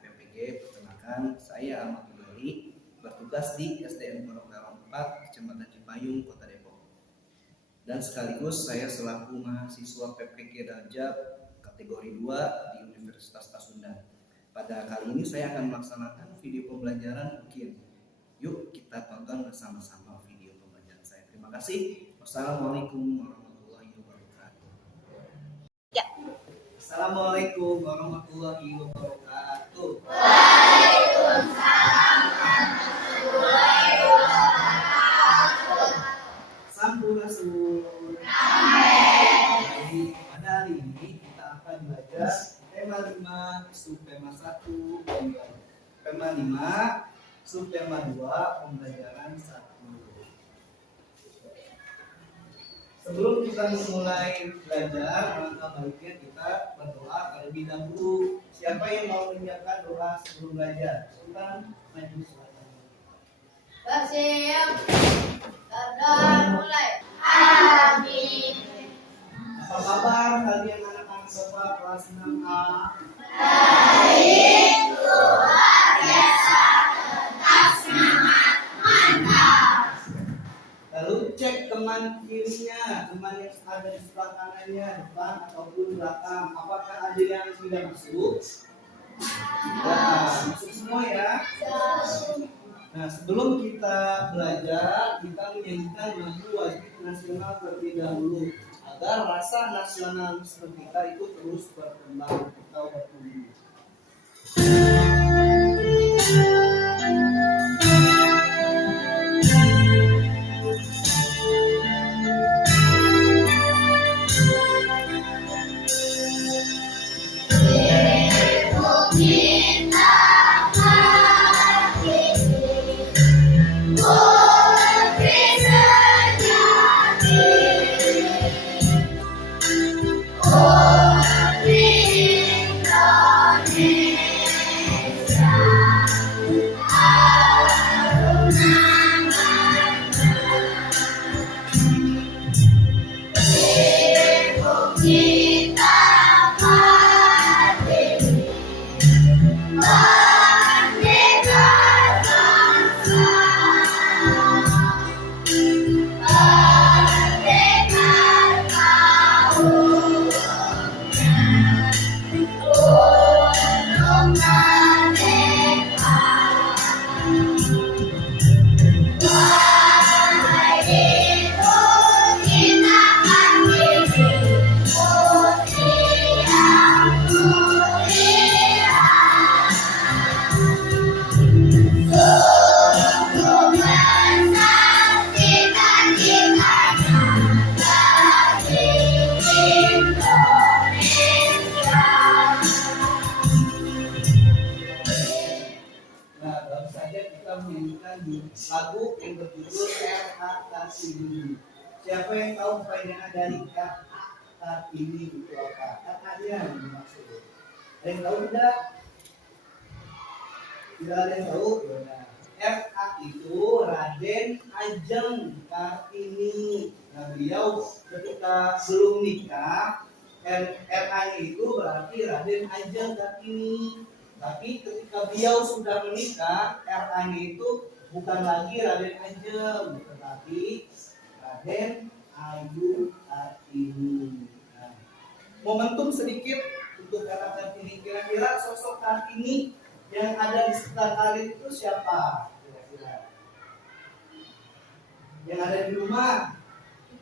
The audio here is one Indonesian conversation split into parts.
PPG. Perkenalkan, saya Ahmad Tudori, bertugas di SDN Pondok Darong 4, Kecamatan Cipayung, Kota Depok. Dan sekaligus saya selaku mahasiswa PPG Rajab kategori 2 di Universitas Pasundan. Pada kali ini saya akan melaksanakan video pembelajaran UKIM. Yuk kita tonton bersama-sama video pembelajaran saya. Terima kasih. Wassalamualaikum warahmatullahi wabarakatuh. Ya. Assalamualaikum warahmatullahi wabarakatuh. Waalaikumsalam warahmatullahi wabarakatuh. Sampurasun. Jadi pada hari ini kita akan belajar tema 5, subtema 1, tema 5, subtema 2, pembelajaran 1. Sebelum kita memulai belajar, alangkah baiknya kita berdoa terlebih dahulu. Siapa yang mau menyiapkan doa sebelum belajar? Sultan, maju silakan. Bersiap dan mulai. Amin. Apa kabar kalian anak-anak Bapak kelas 6A? Baik, luar biasa, tetap semangat, mantap. Lalu cek teman kirinya, teman yang ada di sebelah kanannya, depan ataupun belakang. Apakah ada yang tidak masuk? Ya, masuk semua ya. Nah, sebelum kita belajar, kita menyanyikan lagu wajib nasional terlebih dahulu agar rasa nasionalisme kita itu terus berkembang atau bertumbuh. Lagu yang berjudul R.A. Kartini. Siapa yang tahu faedah dari R.A. Kartini itu apa? R.A-nya dimaksud. Ada yang tahu tidak? Tidak ada yang tahu? R.A. itu Raden Ajeng Kartini. Nah, beliau ketika belum nikah, R.A-nya itu berarti Raden Ajeng Kartini. Tapi ketika beliau sudah menikah, R.A-nya itu bukan lagi Raden Ajeng, tetapi Raden Ayu Kartini. Nah, momentum sedikit untuk kata Kartini. Kira-kira sosok Kartini yang ada di sekitar kalian itu siapa? Kira-kira yang ada di rumah?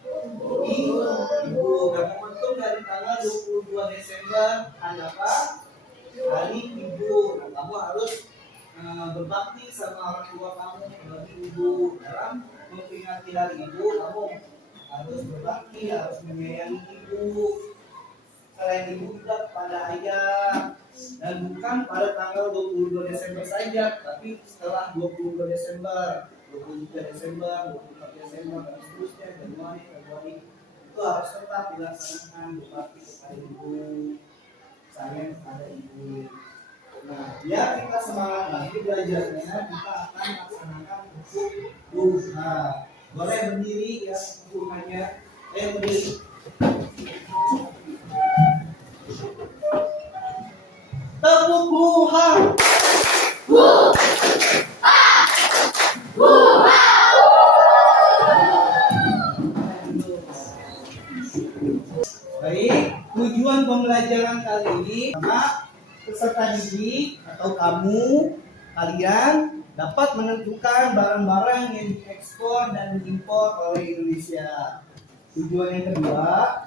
Ibu. Dan momentum dari tanggal 22 Desember ada apa? Hari Ibu. Nah, kamu harus berbakti sama orang tua kamu sebagai ibu. Dalam memperingati hari ibu, kamu harus berbakti, harus menyayangi ibu. Selain ibu juga kepada ayah. Dan bukan pada tanggal 22 Desember saja, tapi setelah 22 Desember, 23 Desember, 24 Desember, dan seterusnya, Januari, Februari, itu harus tetap dilaksanakan berbakti kepada ibu, sayang kepada ibu. Nah, biar kita semangat lagi belajarnya, kita akan laksanakan hukum duha. Boleh berdiri ya, hukumannya. Berdiri. Tepuk duha. Baik, tujuan pembelajaran kali ini sama peserta didik atau kalian dapat menentukan barang-barang yang diekspor dan diimpor oleh Indonesia. Tujuan yang kedua,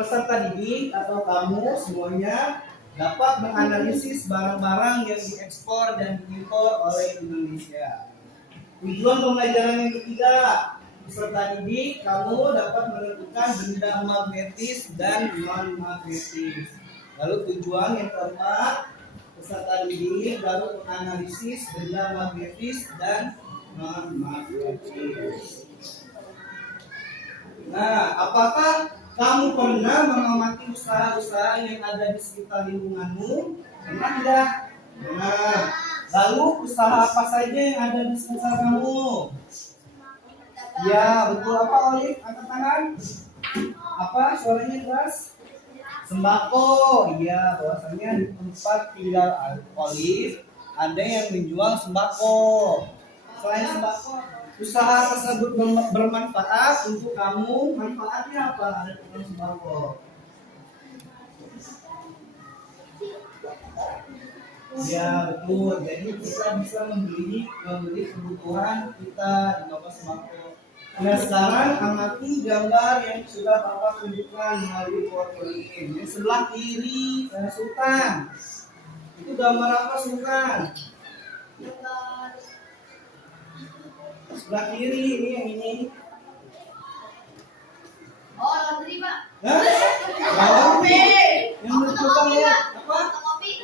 peserta didik atau kamu semuanya dapat menganalisis barang-barang yang diekspor dan diimpor oleh Indonesia. Tujuan pembelajaran yang ketiga, peserta didik kamu dapat menentukan benda magnetis dan non-magnetis. Lalu tujuan yang keempat, peserta didik dapat menganalisis benda magnetis dan non-magnetis. Nah, apakah kamu pernah mengamati usaha-usaha yang ada di sekitar lingkunganmu? Pernah tidak? Pernah. Lalu usaha apa saja yang ada di sekitar kamu? Ya, betul. Apa, Olive? Angkat tangan. Apa? Suaranya keras? Sembako. Iya, bahwasanya di tempat tinggal Olive ada yang menjual sembako. Selain sembako, usaha tersebut bermanfaat untuk kamu. Manfaatnya apa? Ada tukang sembako. Ya, betul. Jadi kita bisa membeli kebutuhan kita di toko sembako. Nah, sekarang amati gambar yang sudah Bapak tunjukkan melalui PowerPoint. Ini sebelah kiri Sultan. Itu gambar apa, Sultan? Sebelah kiri ini yang ini. Oh, laundry, Pak. Hah? Kopi. Yang menunjukkan ya apa?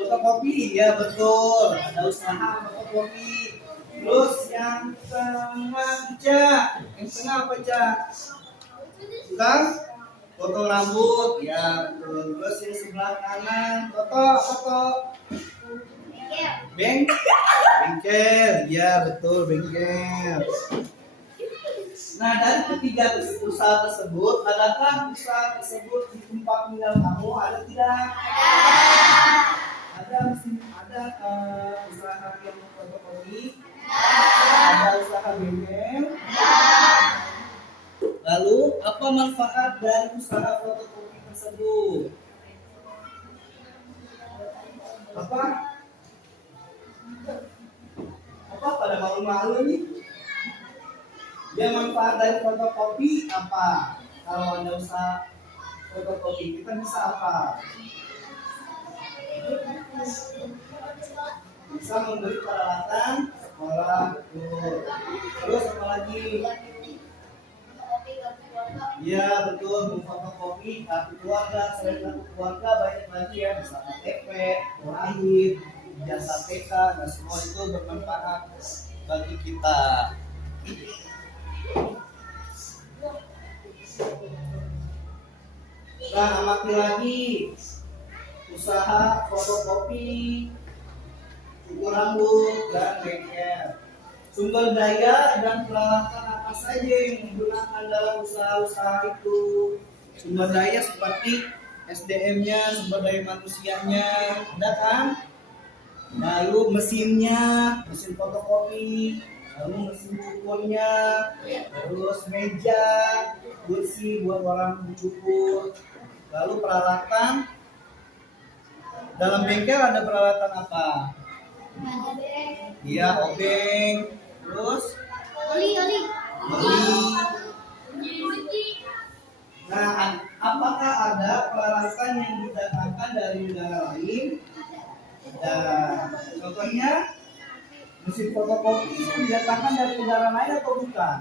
Fotokopi. Ya, betul. Ada usaha fotokopi. Terus yang tengah Cak. Yang tengah apa, Cak? Bukan? Potong rambut. Ya, betul. Terus yang sebelah kanan foto. Bengkel. Ya, betul, bengkel. Nah, dari ketiga usaha tersebut, adakah usaha tersebut di tempat tinggal kamu? Ada tidak? Ada usaha yang fotokopi? Ada usaha bengkel? Lalu, apa manfaat dari usaha fotokopi tersebut? Apa pada malu-malu nih? Ya, manfaat dari fotokopi apa? Kalau Anda usaha fotokopi, kita bisa apa? Bisa membeli peralatan sekolah, betul. Terus apa lagi? Ya, betul, memfotokopi kartu keluarga. Selain kartu keluarga, banyak lagi ya, bisa KTP, lahir, jasa TK, dan semua itu bermanfaat bagi kita. Nah, amati lagi usaha fotokopi, cukur rambut, dan bengkel. Sumber daya dan peralatan apa saja yang digunakan dalam usaha-usaha itu? Sumber daya seperti SDM-nya, sumber daya manusianya, ada kan? Lalu mesinnya, mesin fotokopi, lalu mesin cukurnya, terus meja, kursi buat orang mencukur. Lalu peralatan, dalam bengkel ada peralatan apa? Iya, obeng. Terus Oli. Nah, apakah ada peralatan yang didatangkan dari negara lain? Dan contohnya mesin fotokopi itu didatangkan dari negara lain atau bukan?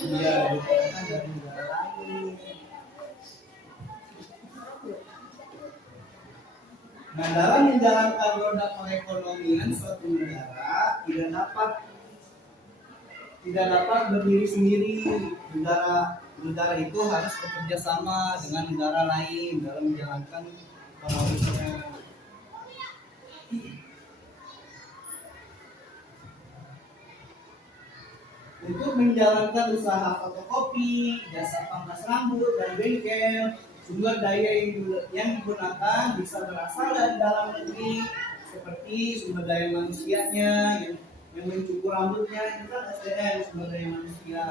Iya, didatangkan dari negara lain. Nah, dalam menjalankan roda perekonomian suatu negara tidak dapat berdiri sendiri. Negara itu harus bekerja sama dengan negara lain dalam menjalankan ekonominya. Untuk menjalankan usaha fotokopi, jasa pangkas rambut, dan bengkel, sumber daya yang digunakan bisa berasal dari dalam negeri seperti sumber daya manusianya yang mencukur rambutnya itu kan SDM, sumber daya manusia.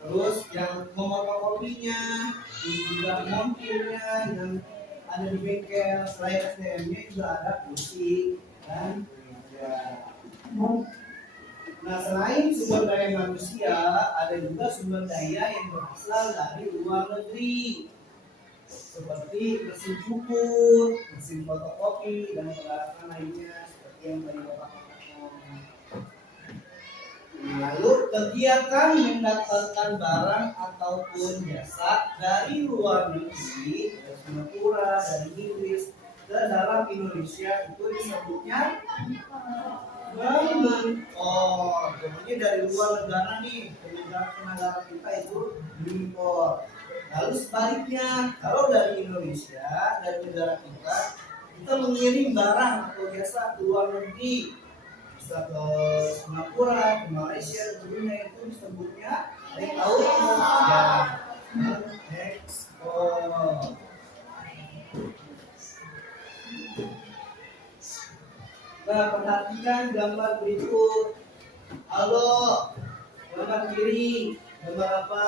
Terus yang memotokopinya, juga montirnya, yang ada di bengkel. Selain SDM-nya juga ada kursi dan meja. Nah, selain sumber daya manusia, ada juga sumber daya yang berasal dari luar negeri, seperti mesin cukur, mesin fotokopi, dan peralatan lainnya seperti yang tadi Bapak katakan. Lalu kegiatan mendatangkan barang ataupun jasa dari luar negeri, dari Singapura, dari Inggris, ke dalam Indonesia itu disebutnya mengimpor. Pokoknya dari luar negara nih, ke negara kita itu diimpor. Lalu sebaliknya, kalau dari Indonesia, dari negara kita mengirim barang atau jasa ke luar negeri, bisa ke Singapura, ke Malaysia, ke Brunei, itu disebutnya ekspor. Nah, perhatikan gambar berikut. Halo, gambar kiri, gambar apa?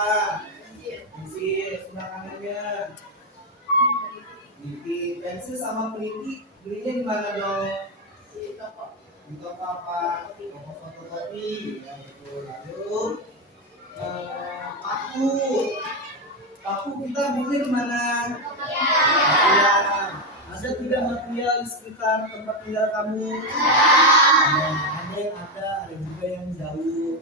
Pensil, sebelah kanannya. Peniti, pensil sama peniti belinya di mana dong? Di toko apa? Toko fotokopi. Ya, betul. Lalu paku kita beli di mana? Ya. Ada tidak material di sekitar tempat tinggal kamu? Ada yang ada juga yang jauh.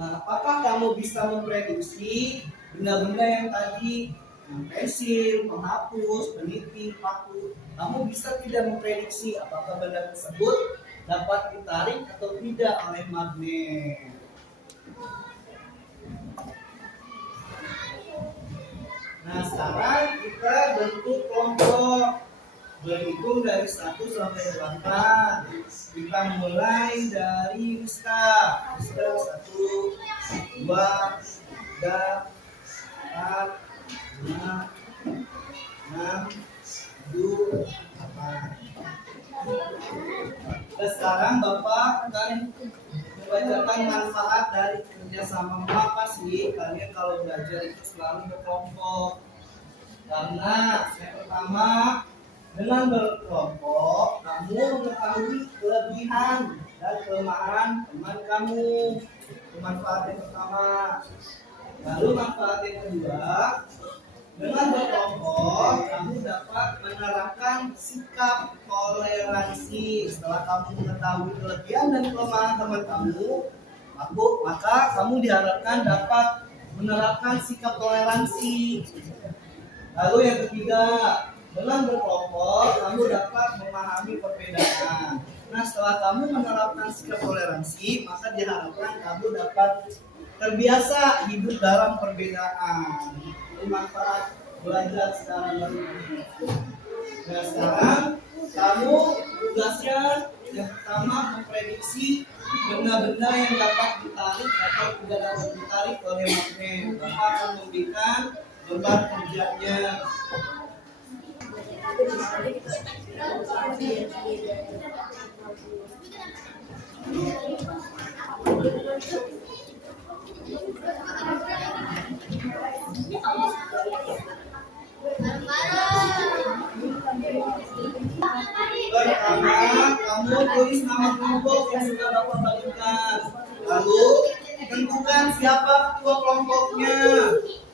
Nah, apakah kamu bisa memprediksi benda-benda yang tadi, pensil, penghapus, peniti, paku? Kamu bisa tidak memprediksi apakah benda tersebut dapat ditarik atau tidak oleh magnet? Nah, sekarang kita bentuk kelompok berhitung dari 1 sampai 8. Kita mulai dari Rizka. Rizka 1, 2, 3, 4, 5, 6, 7, 8. Nah, sekarang Bapak akan membacakan manfaat dari kerjasama. Apa sih kalian kalau belajar itu selalu berkelompok? Karena yang pertama, dengan berkelompok kamu mengetahui kelebihan dan kelemahan teman kamu. Itu manfaat yang pertama. Lalu manfaat yang kedua, dengan berkelompok kamu dapat menerapkan sikap toleransi. Setelah kamu mengetahui kelebihan dan kelemahan teman kamu, maka kamu diharapkan dapat menerapkan sikap toleransi. Lalu yang ketiga, dengan berkelompok kamu dapat memahami perbedaan. Nah, setelah kamu menerapkan sikap toleransi, maka diharapkan kamu dapat terbiasa hidup dalam perbedaan. Itu manfaat belajar secara baru. Nah, sekarang kamu tugasnya yang pertama memprediksi benda-benda yang dapat ditarik atau tidak dapat ditarik oleh magnet. Bapak akan memberikan gambar kerjanya. Pertama, kamu tulis nama kelompok yang sudah Bapak bagikan. Lalu, tentukan siapa ketua kelompoknya.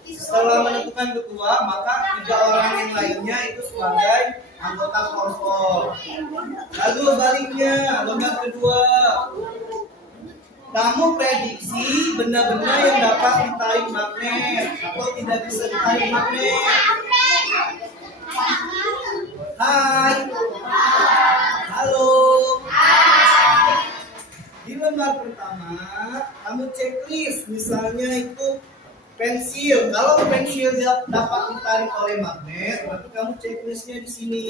Setelah menentukan ketua, maka 3 orang yang lainnya itu sebagai anggota kelompok. Lalu baliknya, lembar kedua. Kamu prediksi benda-benda yang dapat ditarik magnet atau tidak bisa ditarik magnet. Hai. Halo. Di lembar pertama, kamu checklist. Misalnya itu pensil. Kalau pensil dapat ditarik oleh magnet, berarti kamu checklistnya di sini.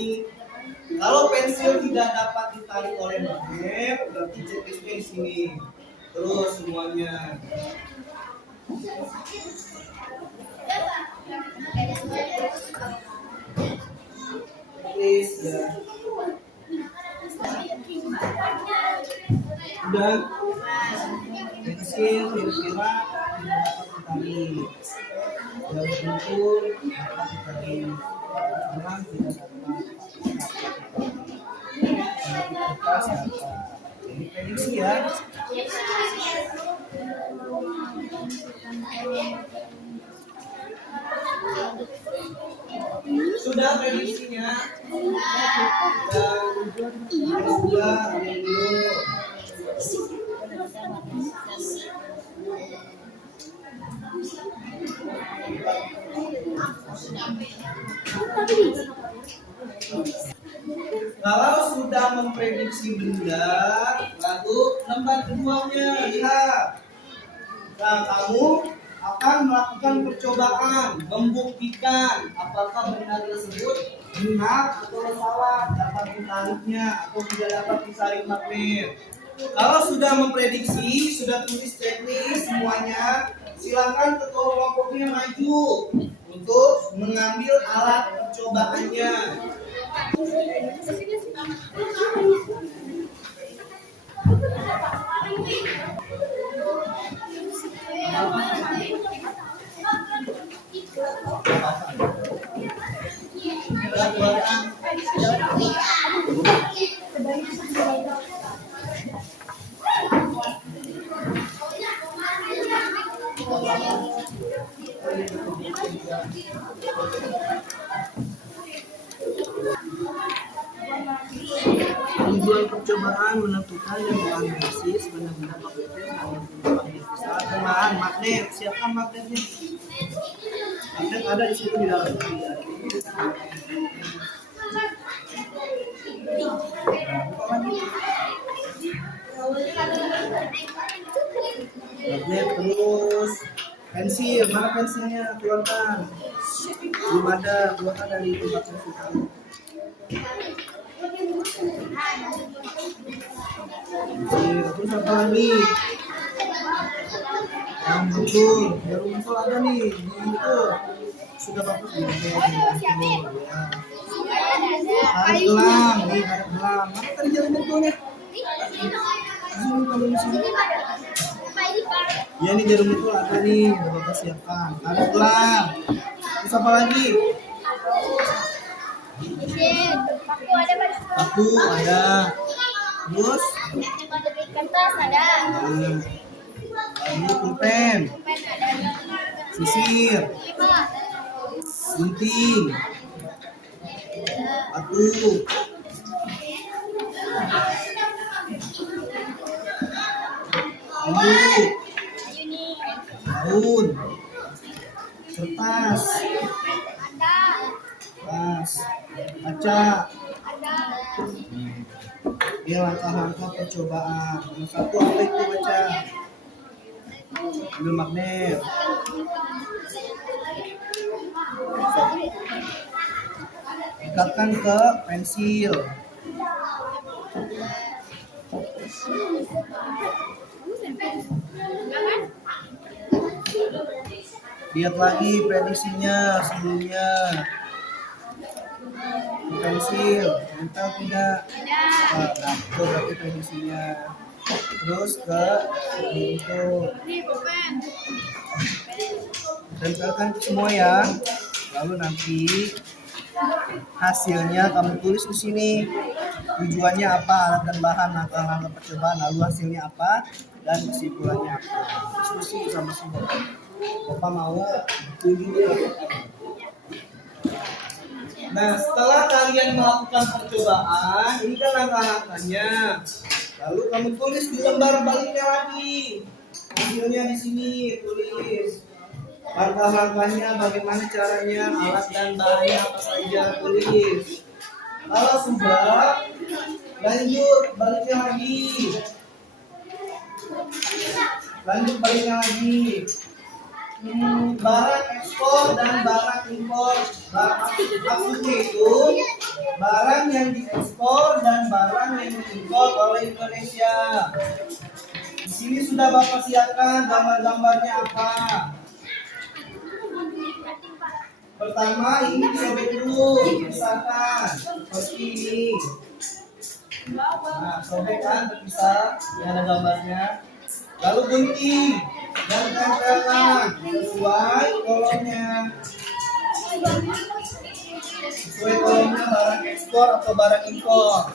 Kalau pensil tidak dapat ditarik oleh magnet, berarti checklistnya di sini. Terus semuanya. Please ya. Udah. Pensil kira-kira dapat ditarik. Jauh ukur dapat ditarik. Orang tidak dapat. Kertas dapat. Jadi prediksi ya. Sudah prediksinya. Dan sudah ada dulu. Kalau sudah memprediksi benda, lalu lembar keduanya lihat. Nah, kamu akan melakukan percobaan membuktikan apakah benda tersebut benar atau salah, dapat ditariknya atau tidak dapat ditarik magnet. Kalau sudah memprediksi, sudah tulis checklist semuanya, silakan ketua kelompoknya maju untuk mengambil alat percobaannya. Tujuan percobaan menentukan dan menganalisis benda-benda magnetis saat penggunaan magnet. Siapkan magnetnya. Magnet ada di situ di dalam. Magnet terus pensil, mana pensilnya? Keluarkan. Belum ada, keluarkan dari tempat pensil kamu. Terus apa lagi? Jarum pentul, jarum pentul ada nih, itu sudah bagus ya. Ada gelang, nih ada gelang. Mana tadi jarum pentulnya? Sini kamu di sini. Ya ini jarum pentul ada nih, udah bagus siapkan. Ada gelang. Terus apa lagi? Paku ada. Terus kertas ada. Ini pulpen, sisir, gunting, batu, kayu, daun, kertas, kaca. Ini langkah-langkah percobaan. Nomor 1 apa itu baca? Ambil magnet. Ikatkan ke pensil. Lihat lagi prediksinya sebelumnya. Pensil, nempel tidak? Nah, itu berarti prediksinya. Terus ke itu. Tempelkan semua ya. Lalu nanti hasilnya kamu tulis di sini. Tujuannya apa, alat dan bahan, langkah-langkah percobaan, lalu hasilnya apa, dan kesimpulannya apa. Diskusi sama si Bapak mau tunjukin. Nah, setelah kalian melakukan percobaan, ini kan langkah-langkahnya. Lalu kamu tulis di lembar baliknya lagi. Hasilnya di sini tulis. Langkah-langkahnya, bagaimana caranya, alat dan bahannya apa saja, tulis. Kalau sudah, lanjut baliknya lagi. Barang ekspor dan barang impor. Maksudnya itu barang yang diekspor dan barang yang diimpor oleh Indonesia. Di sini sudah Bapak siapkan gambar-gambarnya apa? Pertama ini disobek dulu, dipisahkan seperti ini. Nah, sobek kan terpisah, ini ada gambarnya. Lalu gunting dan tempelkan sesuai kolomnya. Sesuai kolomnya barang ekspor atau barang impor.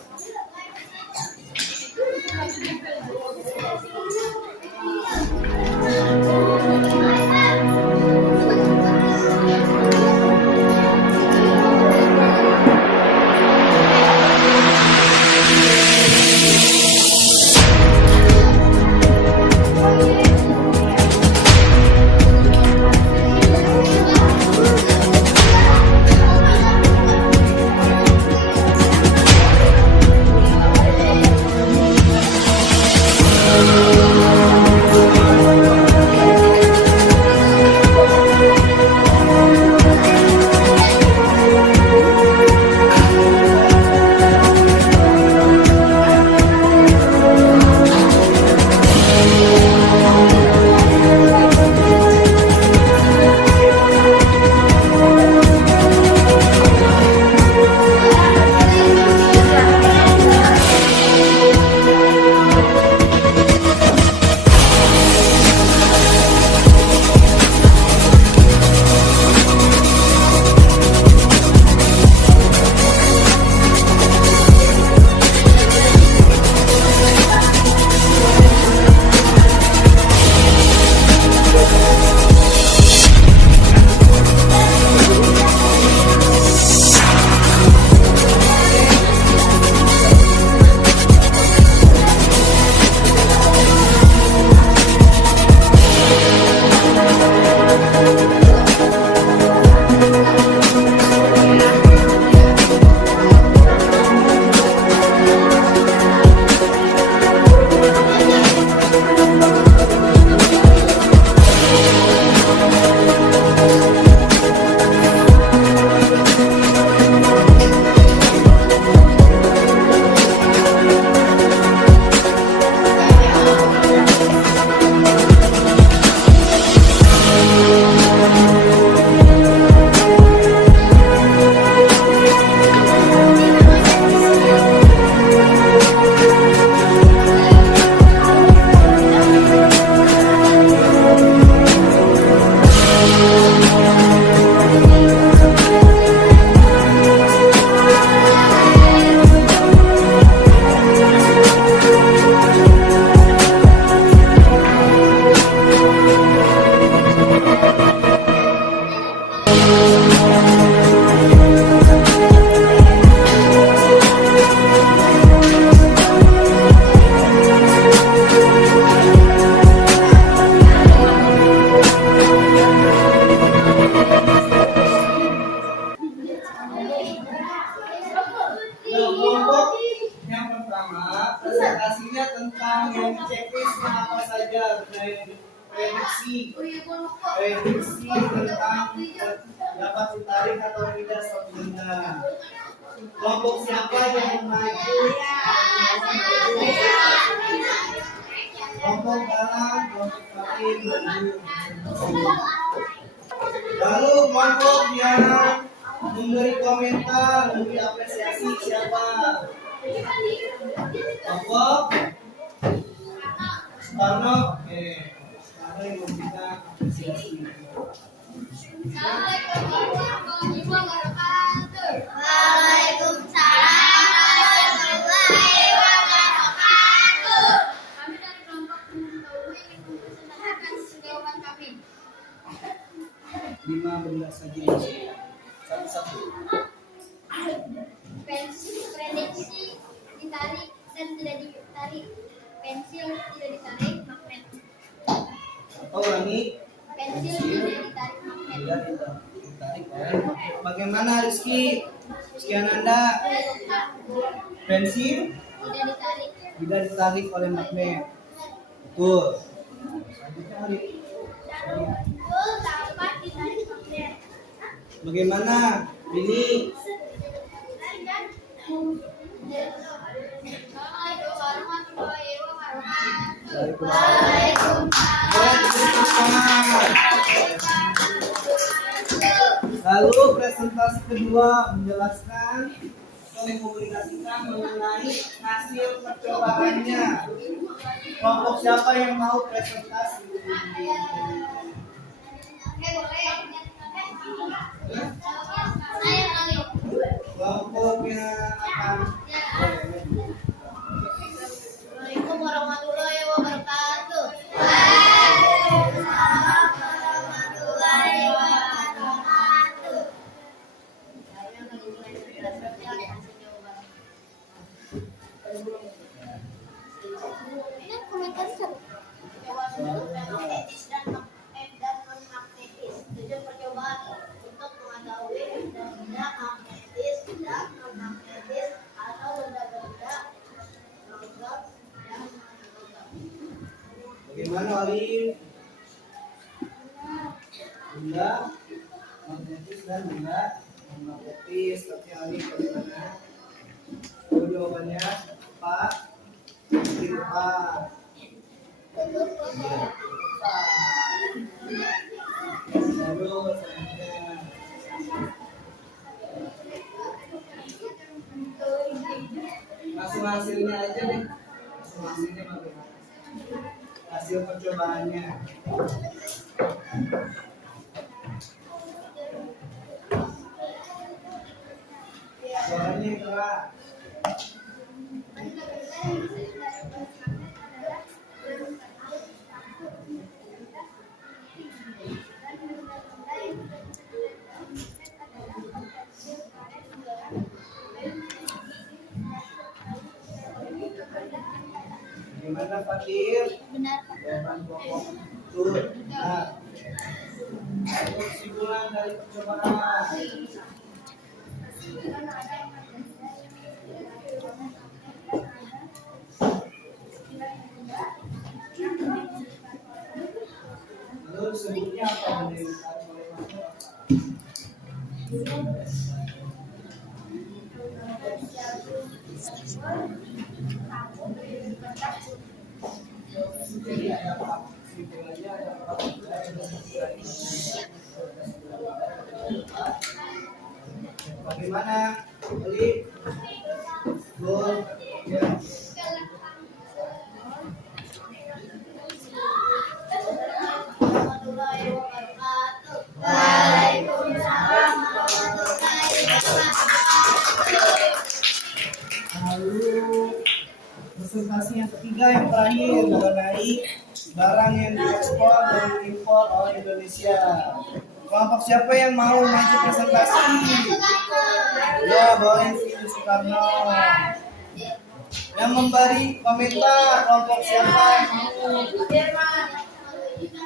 Kelompok yang pertama presentasinya tentang yang checklistnya apa saja, prediksi tentang dapat ditarik atau tidak suatu benda. Kelompok siapa yang maju? Kelompok dalam, kelompok paling maju. Lalu kelompok yang memberi komentar, memberi apresiasi siapa? Kelompok Soekarno. Oke, Soekarno yang memberikan apresiasi. Lima benda saja satu-satu. Prediksi ditarik dan tidak ditarik. Pensil tidak ditarik, magnet. Ulangi. Pensil tidak ditarik, magnet. Tidak ditarik. Bagaimana Rizky? Rizkyananda? Pensil Tidak ditarik. tidak ditarik oleh magnet. Betul. Selanjutnya Ari. Dapat ditarik magnet. Bagaimana ini? Waalaikumsalam. presentasi kedua menjelaskan atau mengkomunikasikan mengenai hasil percobaannya. Kelompok siapa yang mau presentasi? Kelompoknya akan Assalamualaikum warahmatullahi wabarakatuh. Waalaikumsalam warahmatullahi wabarakatuh. Saya akan mulai menjelaskan hasil jawaban. Ini komentar satu. Jawaban magnetis dan non-magnetis. Tujuan percobaan untuk mengetahui benda-benda magnetis dan non-magnetis atau benda-benda logam dan non-logam. bagaimana Alif? Benda magnetis dan benda non-magnetis. Tapi Alif bagaimana? Oh, jawabannya Pak. Pak. Lalu selanjutnya langsung hasilnya aja deh. Langsung hasilnya bagaimana? Hasil percobaannya. Suaranya keras. Gimana Fatir? Benar. Jawaban kelompok betul. Nah, lalu kesimpulan dari percobaan. Lalu sebutnya apa benda yang ditarik oleh makhluk? Jadi ada apa? Kesimpulannya ada apa? Bagaimana? Ali? Gol? Ya. Warahmatullahi wabarakatuh. Waalaikumsalam warahmatullahi wabarakatuh. Lalu presentasi yang ketiga yang terakhir mengenai barang yang diekspor dan diimpor oleh Indonesia. Kelompok siapa yang mau maju presentasi? Ya, boleh Siti Soekarno. Yang memberi komentar kelompok siapa yang mau? Oh, Firman. Kita.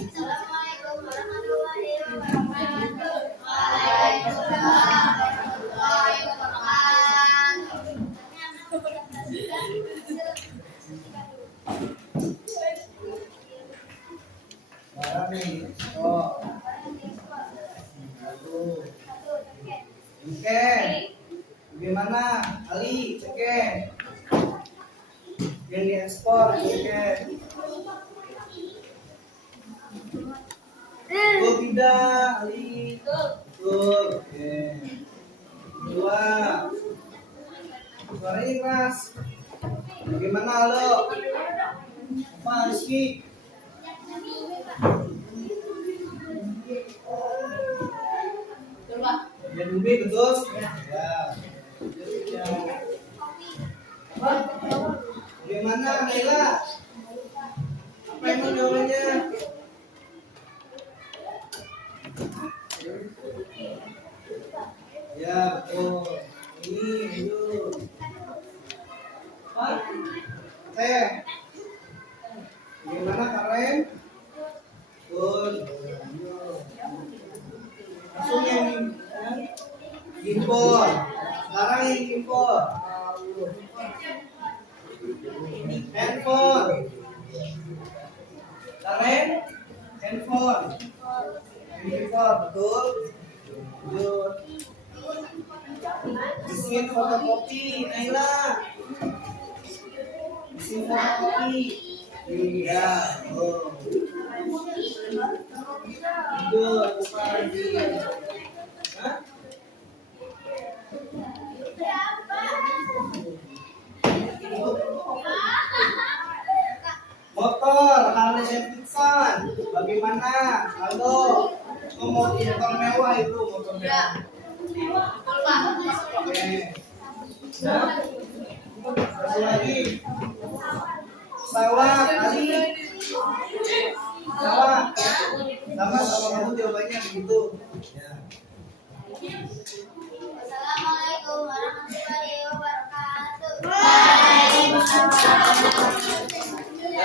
Assalamualaikum warahmatullahi wabarakatuh. Waalaikumsalam warahmatullahi Barang nih. Oh. Satu. Oke. Bagaimana? Ali, cek. Yang diekspor, cek. Oh tidak, Ali. Betul. Oke. Dua. Suaranya keras. Bagaimana lo? Apa Rizky? Dan Ubi betul? Ya. Ya. Apa? Bagaimana Naila? Apa emang jawabannya? Ya betul. Ini dulu. Apa? Teh. Bagaimana Karen? Betul. Langsung yang impor. Sekarang yang impor. Handphone. Karen? Handphone. Impor betul. Betul. Mesin fotokopi, Naila. Mesin fotokopi. Iya. Oh. Itu apa lagi? Hah? Motor Harley Davidson. Bagaimana? Halo. Mau motor mewah itu motor mewah. Oke. Nah, satu lagi. Pesawat tadi. Pesawat. Sama kamu jawabannya begitu. Ya. Assalamualaikum warahmatullahi wabarakatuh.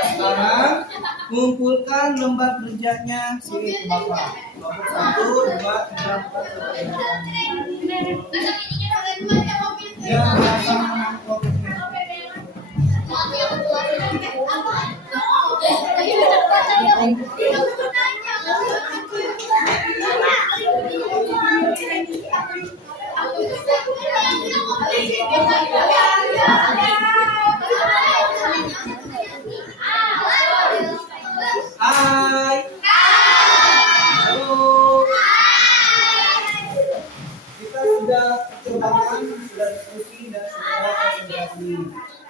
Sekarang kumpulkan lembar kerjanya sini ke Bapak. Nomor 1, 2, 3, 4, 5. Ya, sama kopinya. Hai. Halo. Kita sudah percobaan, sudah diskusi dan sudah presentasi.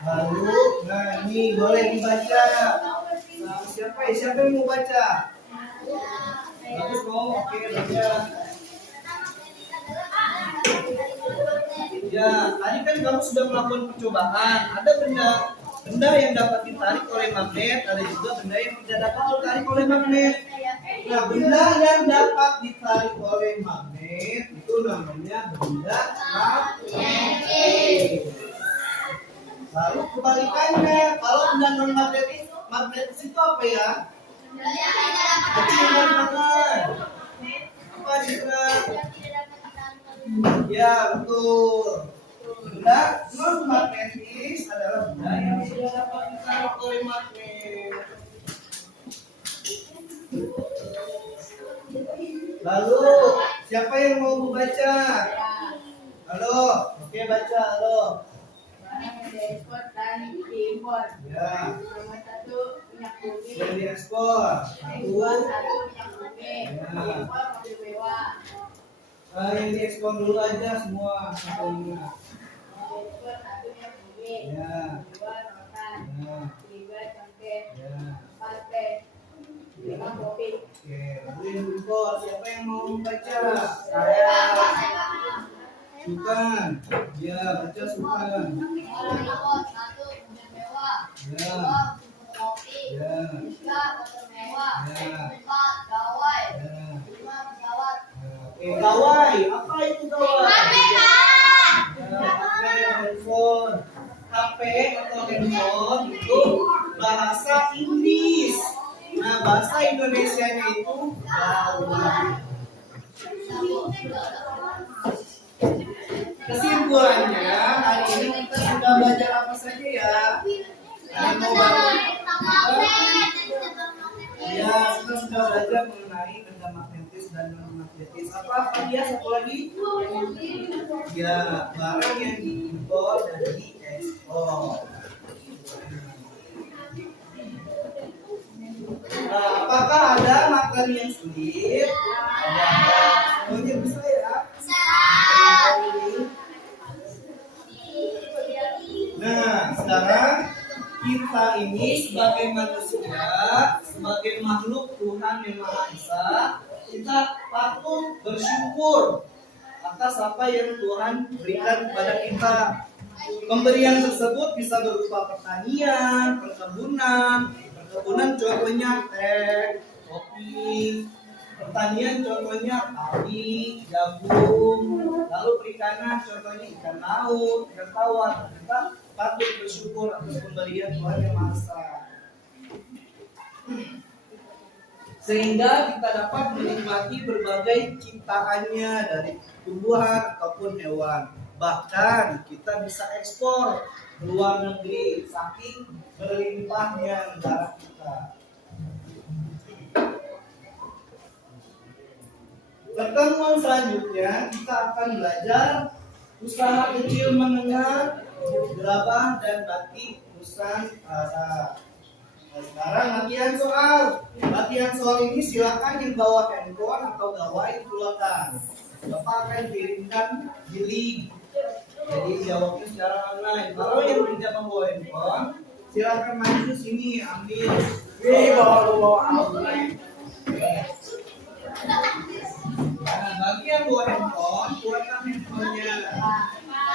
Lalu, nah ini boleh dibaca. Nah, siapa yang mau baca? Bagus mau, oke baca. Ya, tadi kan kamu sudah melakukan percobaan. Ada benda yang dapat ditarik oleh magnet, ada juga benda yang tidak dapat ditarik oleh magnet. Nah, benda yang dapat ditarik oleh magnet itu namanya benda magnetis. Lalu kebalikannya, kalau benda non magnetis itu apa ya? Kecil banget. Apa juga? Ya, betul. Benda non magnetis adalah benda yang tidak dapat ditarik oleh magnet. Lalu, siapa yang mau membaca? Halo, oke baca, halo. Ya. Yang diekspor. Yang diekspor dulu aja semua sampelnya. Ya. Oke, lalu yang diekspor siapa yang mau membaca? Saya. Sukan. Ya, baca Sukan. Ya. Ya. Gawai, apa itu gawai? Handphone. HP atau handphone itu bahasa Inggris. Nah, bahasa Indonesianya itu gawai. Kesimpulannya, hari ini kita sudah belajar apa saja ya? Yang mau ya, kita sudah belajar mengenai benda magnetis dan non magnetis. Apa dia satu lagi? Ya, barang yang diimpor dan diekspor. Nah, apakah ada materi yang sulit? Ada. Semuanya bisa ya? Nah, sekarang kita ini sebagai manusia, sebagai makhluk Tuhan yang Maha Esa, kita patut bersyukur atas apa yang Tuhan berikan kepada kita. Pemberian tersebut bisa berupa pertanian, perkebunan contohnya teh, kopi, pertanian contohnya padi, jagung, lalu perikanan contohnya ikan laut, ikan tawar. Kita patut bersyukur atas pemberian Tuhan yang Maha Esa, sehingga kita dapat menikmati berbagai ciptaannya dari tumbuhan ataupun hewan. Bahkan kita bisa ekspor ke luar negeri saking berlimpahnya negara kita. Pertemuan selanjutnya kita akan belajar Usaha kecil menengah, gerabah dan batik Nusantara. Nah, sekarang latihan soal ini silakan yang bawa handphone atau gawai keluarkan. Bapak akan kirimkan di link. Jadi jawabnya secara online. Kalau yang tidak membawa handphone, silakan maju sini ambil. Bawa online. Nah, bagi yang bawa handphone, keluarkan handphonenya.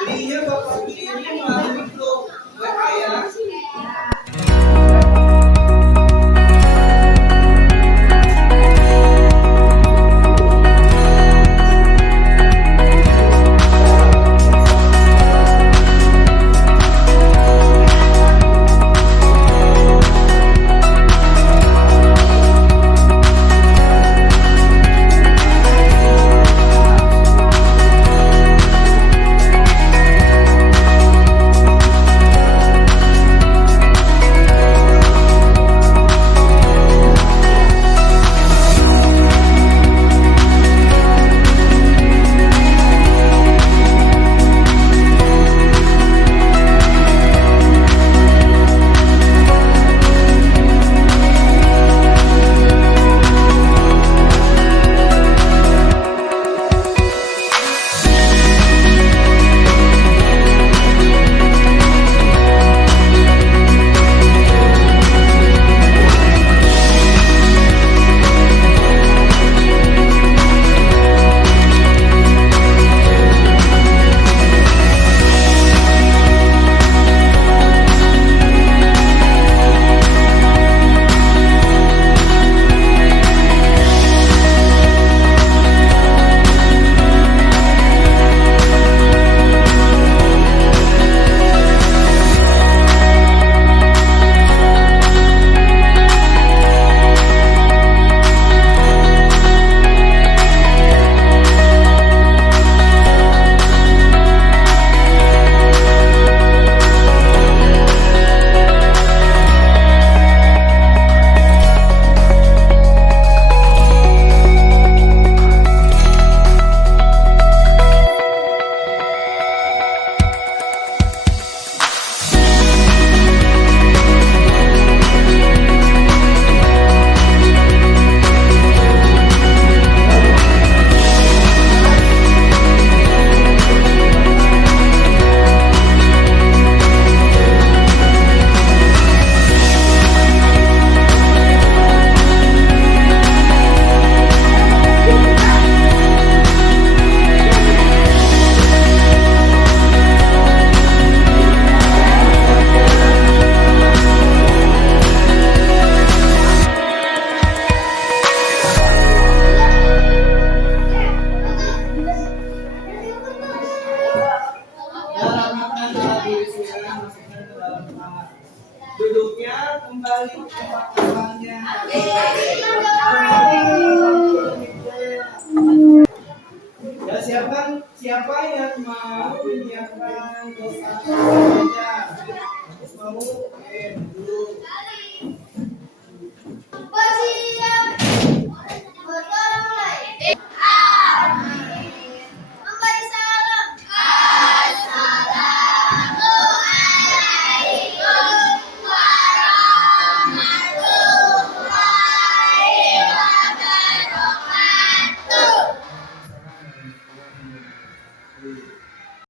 Linknya bapak kirim melalui grup WA ya. Duduknya kembali ke tempat asalnya. Ya, siapa yang mau menyiapkan dosa?